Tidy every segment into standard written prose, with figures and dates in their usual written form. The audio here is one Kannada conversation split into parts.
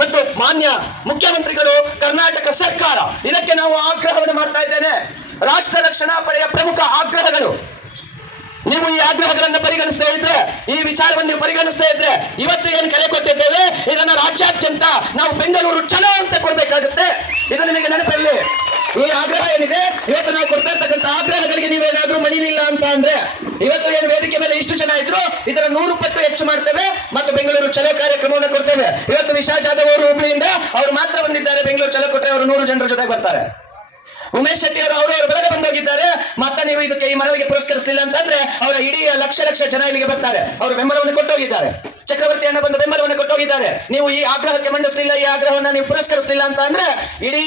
ಮತ್ತು ಮಾನ್ಯ ಮುಖ್ಯಮಂತ್ರಿಗಳು, ಕರ್ನಾಟಕ ಸರ್ಕಾರ, ಇದಕ್ಕೆ ನಾವು ಆಗ್ರಹವನ್ನು ಮಾಡ್ತಾ ಇದ್ದೇನೆ. ರಾಷ್ಟ್ರ ರಕ್ಷಣಾ ಪಡೆಯ ಪ್ರಮುಖ ಆಗ್ರಹಗಳು, ನೀವು ಈ ಆಗ್ರಹಗಳನ್ನು ಪರಿಗಣಿಸದೇ ಇದ್ರೆ, ಈ ವಿಚಾರವನ್ನು ನೀವು ಪರಿಗಣಿಸದೇ ಇದ್ರೆ, ಇವತ್ತು ಏನು ಕರೆ ಕೊಟ್ಟಿದ್ದೇವೆ ಇದನ್ನ ರಾಜ್ಯಾದ್ಯಂತ ನಾವು ಬೆಂಗಳೂರು ಚಲೋ ಅಂತ ಕೊಡ್ಬೇಕಾಗುತ್ತೆ. ಇದು ನಿಮಗೆ ನೆನಪಿರಲಿ. ಈ ಆಗ್ರಹ ಏನಿದೆ, ಇವತ್ತು ನಾವು ಕೊಡ್ತಾ ಇರ್ತಕ್ಕಂಥ ಆಗ್ರಹಗಳಿಗೆ ನೀವೇನಾದ್ರೂ ಮಣಿಲಿಲ್ಲ ಅಂತ ಅಂದ್ರೆ, ಇವತ್ತು ಏನು ವೇದಿಕೆ ಮೇಲೆ ಇಷ್ಟು ಜನ ಇದ್ರು ಇದರ 100 ಪಟ್ಟು ಹೆಚ್ಚು ಮಾಡ್ತೇವೆ ಮತ್ತು ಬೆಂಗಳೂರು ಚಲೋ ಕಾರ್ಯಕ್ರಮವನ್ನು ಕೊಡ್ತೇವೆ. ಇವತ್ತು ವಿಶಾ ಜಾಧವ್ ಅವರು ಹುಬ್ಳಿಯಿಂದ ಅವರು ಮಾತ್ರ ಬಂದಿದ್ದಾರೆ. ಬೆಂಗಳೂರು ಚಲೋ ಕೊಟ್ಟರೆ ಅವರು 100 ಜನರ ಜೊತೆ ಬರ್ತಾರೆ. ಉಮೇಶ್ ಶೆಟ್ಟಿ ಅವರು ಬೆಳಗ್ಗೆ ಬಂದೋಗಿದ್ದಾರೆ. ಮತ್ತೆ ನೀವು ಇದಕ್ಕೆ ಈ ಮನವಿಗೆ ಪುರಸ್ಕರಿಸಲಿಲ್ಲ ಅಂತಂದ್ರೆ ಅವರ ಇಡೀ ಲಕ್ಷ ಜನ ಇಲ್ಲಿಗೆ ಬರ್ತಾರೆ. ಅವರು ಬೆಂಬಲವನ್ನು ಕೊಟ್ಟೋಗಿದ್ದಾರೆ. ಚಕ್ರವರ್ತಿಯನ್ನ ಬಂದು ಬೆಂಬಲವನ್ನು ಕೊಟ್ಟೋಗಿದ್ದಾರೆ. ನೀವು ಈ ಆಗ್ರಹಕ್ಕೆ ಮಂಡಿಸಲಿಲ್ಲ, ಈ ಆಗ್ರಹವನ್ನ ನೀವು ಪುರಸ್ಕರಿಸಲಿಲ್ಲ ಅಂತ ಅಂದ್ರೆ ಇಡೀ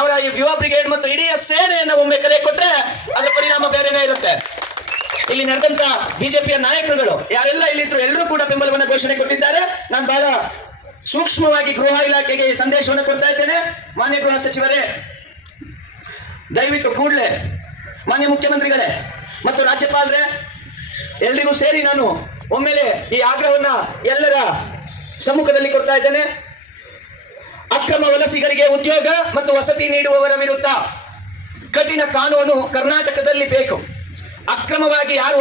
ಅವರ ಯುವ ಬ್ರಿಗೇಡ್ ಮತ್ತು ಇಡೀ ಸೇನೆಯನ್ನು ಒಮ್ಮೆ ಕರೆ ಕೊಟ್ರೆ ಅದರ ಪರಿಣಾಮ ಬೇರೆನೇ ಇರುತ್ತೆ. ಇಲ್ಲಿ ನಡೆದಂತ ಬಿಜೆಪಿಯ ನಾಯಕರುಗಳು ಯಾರೆಲ್ಲ ಇಲ್ಲಿದ್ರು ಎಲ್ಲರೂ ಕೂಡ ಬೆಂಬಲವನ್ನು ಘೋಷಣೆ ಕೊಟ್ಟಿದ್ದಾರೆ. ನಾನು ಬಹಳ ಸೂಕ್ಷ್ಮವಾಗಿ ಗೃಹ ಇಲಾಖೆಗೆ ಈ ಸಂದೇಶವನ್ನು ಕೊಡ್ತಾ ಇದ್ದೇನೆ. ಮಾನ್ಯ ಗೃಹ ಸಚಿವರೇ, ದಯವಿಟ್ಟು ಕೂಡಲೇ ಮಾನ್ಯ ಮುಖ್ಯಮಂತ್ರಿಗಳೇ ಮತ್ತು ರಾಜ್ಯಪಾಲರೇ ಎಲ್ರಿಗೂ ಸೇರಿ ನಾನು ಒಮ್ಮೆಲೆ ಈ ಆಗ್ರಹವನ್ನ ಎಲ್ಲರ ಸಮ್ಮುಖದಲ್ಲಿ ಕೊಡ್ತಾ ಇದ್ದೇನೆ. ಅಕ್ರಮ ವಲಸಿಗರಿಗೆ ಉದ್ಯೋಗ ಮತ್ತು ವಸತಿ ನೀಡುವವರ ವಿರುದ್ಧ ಕಠಿಣ ಕಾನೂನು ಕರ್ನಾಟಕದಲ್ಲಿ ಬೇಕು. ಅಕ್ರಮವಾಗಿ ಯಾರು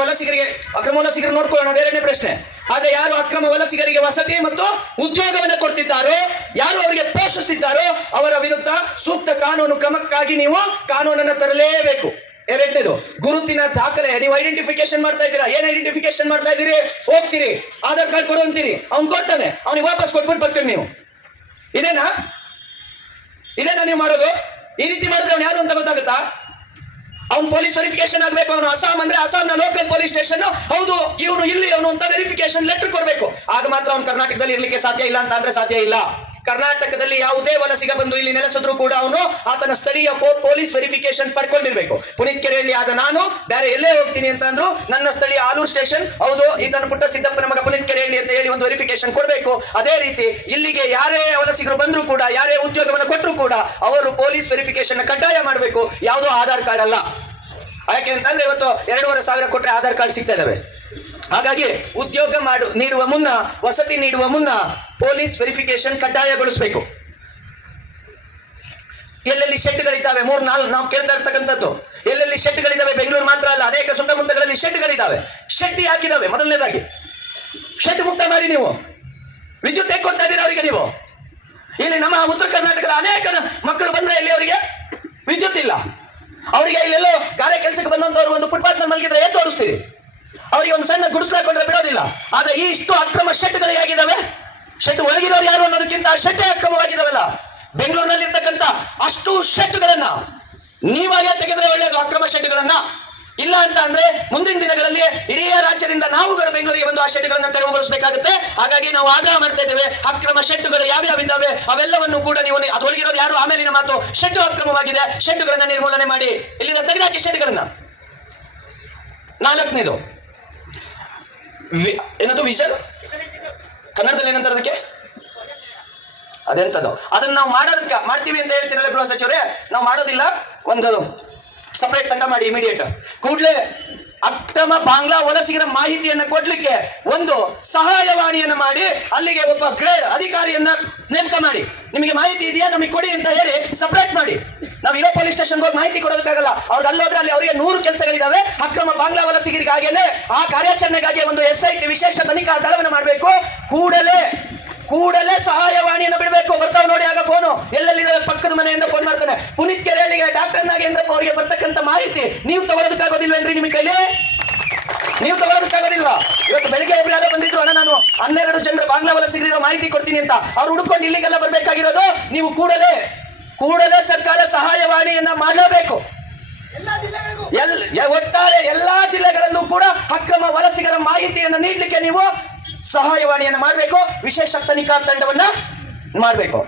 ಅಕ್ರಮ ವಲಸಿಗರು ನೋಡ್ಕೊಳ್ಳೋಣ, ಬೇರೆನೇ ಪ್ರಶ್ನೆ. ಆದ್ರೆ ಯಾರು ಅಕ್ರಮ ವಲಸಿಗರಿಗೆ ವಸತಿ ಮತ್ತು ಉದ್ಯೋಗವನ್ನು ಕೊಡ್ತಿದ್ದಾರೋ, ಯಾರು ಅವರಿಗೆ ಪೋಷಿಸುತ್ತಿದ್ದಾರೋ ಅವರ ವಿರುದ್ಧ ಸೂಕ್ತ ಕಾನೂನು ಕ್ರಮಕ್ಕಾಗಿ ನೀವು ಕಾನೂನನ್ನು ತರಲೇಬೇಕು. ಎರಡನೇದು, ಗುರುತಿನ ದಾಖಲೆ. ನೀವು ಐಡೆಂಟಿಫಿಕೇಶನ್ ಮಾಡ್ತಾ ಇದ್ದೀರಾ, ಏನ್ ಐಡೆಂಟಿಫಿಕೇಶನ್ ಮಾಡ್ತಾ ಇದ್ದೀರಿ? ಹೋಗ್ತೀರಿ, ಆಧಾರ್ ಕಾರ್ಡ್ ಕೊಡು ಅಂತೀರಿ, ಅವ್ನು ಕೊಡ್ತಾನೆ, ಅವ್ನಿಗೆ ವಾಪಸ್ ಕೊಟ್ಬಿಟ್ಟು ಬರ್ತೀರಿ. ನೀವು ಇದೇನಾ ನೀವು ಮಾಡೋದು? ಈ ರೀತಿ ಮಾಡಿದ್ರೆ ಅವ್ನು ಯಾರು ಅಂತ ಗೊತ್ತಾಗುತ್ತಾ? ಅವ್ನು ಪೊಲೀಸ್ ವೆರಿಫಿಕೇಶನ್ ಆಗಬೇಕು. ಅವನು ಅಸ್ಸಾಂ ಅಂದ್ರೆ ಅಸ್ಸಾಂನ ಲೋಕಲ್ ಪೊಲೀಸ್ ಸ್ಟೇಷನ್, ಹೌದು ಇವನು ಇಲ್ಲಿ ಅವನು ಅಂತ ವೆರಿಫಿಕೇಶನ್ ಲೆಟರ್ ಕೊಡಬೇಕು. ಆಗ ಮಾತ್ರ ಅವ್ನು ಕರ್ನಾಟಕದಲ್ಲಿ ಇರ್ಲಿಕ್ಕೆ ಸಾಧ್ಯ. ಇಲ್ಲ ಅಂತ ಅಂದ್ರೆ ಸಾಧ್ಯ ಇಲ್ಲ. ಕರ್ನಾಟಕದಲ್ಲಿ ಯಾವುದೇ ವಲಸಿಗ ಬಂದು ಇಲ್ಲಿ ನೆಲೆಸಿದ್ರು ಕೂಡ ಅವನು ಆತನ ಸ್ಥಳೀಯ ಪೊಲೀಸ್ ವೆರಿಫಿಕೇಶನ್ ಪಡ್ಕೊಂಡಿರ್ಬೇಕು. ಪುನೀತ್ ಕೆರೆಯಲ್ಲಿ ಆದ ನಾನು ಬೇರೆ ಎಲ್ಲೇ ಹೋಗ್ತೀನಿ ಅಂತ ಅಂದ್ರು ನನ್ನ ಸ್ಥಳೀಯ ಆಲೂರು ಸ್ಟೇಷನ್, ಹೌದು ಇದನ್ನು ಪುಟ್ಟ ಸಿದ್ದಪ್ಪನ ಮಗ ಪುನೀತ್ ಕೆರೆಯಲ್ಲಿ ಅಂತ ಹೇಳಿ ಒಂದು ವೆರಿಫಿಕೇಶನ್ ಕೊಡಬೇಕು. ಅದೇ ರೀತಿ ಇಲ್ಲಿಗೆ ಯಾರೇ ವಲಸಿಗರು ಬಂದ್ರು ಕೂಡ, ಯಾರೇ ಉದ್ಯೋಗವನ್ನು ಕೊಟ್ಟರು ಕೂಡ ಅವರು ಪೊಲೀಸ್ ವೆರಿಫಿಕೇಶನ್ ಕಡ್ಡಾಯ ಮಾಡಬೇಕು. ಯಾವುದೋ ಆಧಾರ್ ಕಾರ್ಡ್ ಅಲ್ಲ. ಯಾಕೆ ಅಂತಂದ್ರೆ ಇವತ್ತು 2,500 ಕೊಟ್ರೆ ಆಧಾರ್ ಕಾರ್ಡ್ ಸಿಗ್ತಾ ಇದಾವೆ. ಹಾಗಾಗಿ ಉದ್ಯೋಗ ನೀಡುವ ಮುನ್ನ, ವಸತಿ ನೀಡುವ ಮುನ್ನ ಪೊಲೀಸ್ ವೆರಿಫಿಕೇಶನ್ ಕಡ್ಡಾಯಗೊಳಿಸಬೇಕು. ಎಲ್ಲೆಲ್ಲಿ ಶೆಡ್ಗಳಿದ್ದಾವೆ, 3-4 ನಾವು ಕೇಳ್ತಾ ಇರ್ತಕ್ಕಂಥದ್ದು, ಎಲ್ಲೆಲ್ಲಿ ಶೆಡ್ಗಳಿದ್ದಾವೆ, ಬೆಂಗಳೂರು ಮಾತ್ರ ಅಲ್ಲ ಅನೇಕ ಸುತ್ತಮುತ್ತಗಳಲ್ಲಿ ಶೆಡ್ಗಳಿದ್ದಾವೆ. ಶೆಡ್ ಹಾಕಿದಾವೆ. ಮೊದಲನೇದಾಗಿ ಶೆಡ್ ಮುಕ್ತ ಮಾಡಿ. ನೀವು ವಿದ್ಯುತ್ ಹೇಗೆ ಕೊಡ್ತಾ ಇದ್ದೀರಾ ಅವರಿಗೆ? ನೀವು ಇಲ್ಲಿ ನಮ್ಮ ಉತ್ತರ ಕರ್ನಾಟಕದ ಅನೇಕ ಮಕ್ಕಳು ಬಂದ್ರೆ ಇಲ್ಲಿ ಅವರಿಗೆ ವಿದ್ಯುತ್ ಇಲ್ಲ. ಅವರಿಗೆ ಇಲ್ಲೆಲ್ಲೋ ಗಾರೆ ಕೆಲಸಕ್ಕೆ ಬಂದವರು ಒಂದು ಫುಟ್ಪಾತ್ ಮಲಗಿದ್ರೆ ಏನ್ ತೋರಿಸ್ತೀರಿ? ಅವರಿಗೆ ಒಂದು ಸಣ್ಣ ಗುಡಿಸ್ಲಾಕೊಂಡ್ರೆ ಬಿಡೋದಿಲ್ಲ. ಆದ್ರೆ ಈ ಇಷ್ಟು ಅಕ್ರಮ ಶೆಡ್ಗಳು ಹೇಗಿದ್ದಾವೆ? ಶೆಡ್ ಒಳಗಿರೋರು ಯಾರು ಅನ್ನೋದಕ್ಕಿಂತ ಶೆಡ್ಡೇ ಅಕ್ರಮವಾಗಿದ್ದಾವಲ್ಲ. ಬೆಂಗಳೂರಿನಲ್ಲಿ ಇರ್ತಕ್ಕಂಥ ಅಷ್ಟು ಶೆಡ್ಗಳನ್ನ ನೀವಾಗೇ ತೆಗೆದ್ರೆ ಒಳ್ಳೆಯದು, ಅಕ್ರಮ ಶೆಡ್ಗಳನ್ನ. ಇಲ್ಲ ಅಂತ ಅಂದ್ರೆ ಮುಂದಿನ ದಿನಗಳಲ್ಲಿ ಇಡೀ ರಾಜ್ಯದಿಂದ ನಾವುಗಳು ಬೆಂಗಳೂರಿಗೆ ಬಂದು ಆ ಶೆಡ್ಗಳನ್ನ ತೆರವುಗೊಳಿಸಬೇಕಾಗುತ್ತೆ. ಹಾಗಾಗಿ ನಾವು ಆಗ್ರಹ ಮಾಡ್ತಾ ಇದ್ದೇವೆ, ಅಕ್ರಮ ಶೆಡ್ಗಳು ಯಾವ್ಯಾವ ಇದ್ದಾವೆ ಅವೆಲ್ಲವನ್ನು ಕೂಡ ನೀವು, ಅದರೊಳಗಿರೋದು ಯಾರು ಆಮೇಲಿನ ಮಾತು, ಶೆಡ್ ಅಕ್ರಮವಾಗಿದೆ, ಶೆಡ್ಗಳನ್ನ ನಿರ್ಮೂಲನೆ ಮಾಡಿ, ಇಲ್ಲಿಂದ ತೆಗೆದಾಕಿ ಶೆಡ್ಗಳನ್ನ. 4ನೇದು ಏನದು ವಿಷನ್, ಕನ್ನಡದಲ್ಲಿ ಏನಂತಾರೆ ಅದಕ್ಕೆ? ಅದೆಂತದ್ದು? ಅದನ್ನ ನಾವು ಮಾಡ್ತೀವಿ ಅಂತ ಹೇಳ್ತೀರಲ್ಲ ಗೃಹ ಸಚಿವರೇ, ನಾವು ಮಾಡೋದಿಲ್ಲ. ಒಂದು ಸಪರೇಟ್ ತಂಡ ಮಾಡಿ, ಇಮಿಡಿಯೇಟ್ ಕೂಡಲೇ ಅಕ್ರಮ ಬಾಂಗ್ಲಾ ವಲಸಿಗರ ಮಾಹಿತಿಯನ್ನ ಕೊಡ್ಲಿಕ್ಕೆ ಒಂದು ಸಹಾಯವಾಣಿಯನ್ನು ಮಾಡಿ ಅಲ್ಲಿಗೆ ಒಬ್ಬ ಗ್ರೇಡ್ ಅಧಿಕಾರಿಯನ್ನ ನೇಮಕ ಮಾಡಿ. ನಿಮಗೆ ಮಾಹಿತಿ ಇದೆಯಾ ನಮಗೆ ಕೊಡಿ ಅಂತ ಹೇಳಿ ಸಪರೇಟ್ ಮಾಡಿ. ನಾವು ಇರೋ ಪೊಲೀಸ್ ಸ್ಟೇಷನ್ ಹೋಗಿ ಮಾಹಿತಿ ಕೊಡೋದಕ್ಕಾಗಲ್ಲ. ಅವ್ರಿಗೆ ಅಲ್ಲೋದ್ರೆ ಅಲ್ಲಿ ಅವರಿಗೆ 100 ಕೆಲಸಗಳಿದಾವೆ. ಅಕ್ರಮ ಬಾಂಗ್ಲಾ ವಲಸಿಗರಿಗಾಗೇನೆ ಆ ಕಾರ್ಯಾಚರಣೆಗಾಗಿ ಒಂದು SIT ವಿಶೇಷ ತನಿಖಾ ದಳವನ್ನು ಮಾಡಬೇಕು. ಕೂಡಲೇ ಸಹಾಯವಾಣಿಯನ್ನು ಬಿಡಬೇಕು. ಬರ್ತಾವ್ ನೋಡಿ ಆಗ ಫೋನು, ಎಲ್ಲೆಲ್ಲಿ ಪಕ್ಕದ ಮನೆಯಿಂದ ಫೋನ್ ಮಾಡ್ತಾನೆ. ಪುನೀತ್ ಕೆರೆಯಲ್ಲಿಗೆ ಡಾಕ್ಟರ್ ನಾಗೇಂದ್ರಪ್ಪ ಅವರಿಗೆ ಬರ್ತಕ್ಕಂಥ ಮಾಹಿತಿ ನೀವು ತಗೊಳ್ಳೋದಕ್ಕಾಗೋದಿಲ್ವೇನ್ರಿ? ನಿಮ್ಮ ಕೈಲಿ ನೀವು ತಗೊಳ್ಳೋದಕ್ಕಾಗೋದಿಲ್ವಾ? ಇವತ್ತು ಬೆಳಿಗ್ಗೆ ಒಬ್ರು ಯಾರೋ ಬಂದಿದ್ರು, ಅಣ್ಣ ನಾನು 12 ಜನರು ಬಾಂಗ್ಲಾ ವಲಸಿಗರಿರೋ ಮಾಹಿತಿ ಕೊಡ್ತೀನಿ ಅಂತ. ಅವ್ರು ಹುಡುಕೊಂಡು ಇಲ್ಲಿಗೆಲ್ಲ ಬರ್ಬೇಕಾಗಿರೋದು. ನೀವು ಕೂಡಲೇ ಸರ್ಕಾರ ಸಹಾಯವಾಣಿಯನ್ನ ಮಾಡಲೇಬೇಕು. ಒಟ್ಟಾರೆ ಎಲ್ಲಾ ಜಿಲ್ಲೆಗಳಲ್ಲೂ ಕೂಡ ಅಕ್ರಮ ವಲಸಿಗರ ಮಾಹಿತಿಯನ್ನು ನೀಡಲಿಕ್ಕೆ ನೀವು ಸಹಾಯವಾಣಿಯನ್ನು ಮಾಡಬೇಕು. ವಿಶೇಷ ತನಿಖಾ ತಂಡವನ್ನ ಮಾಡಬೇಕು.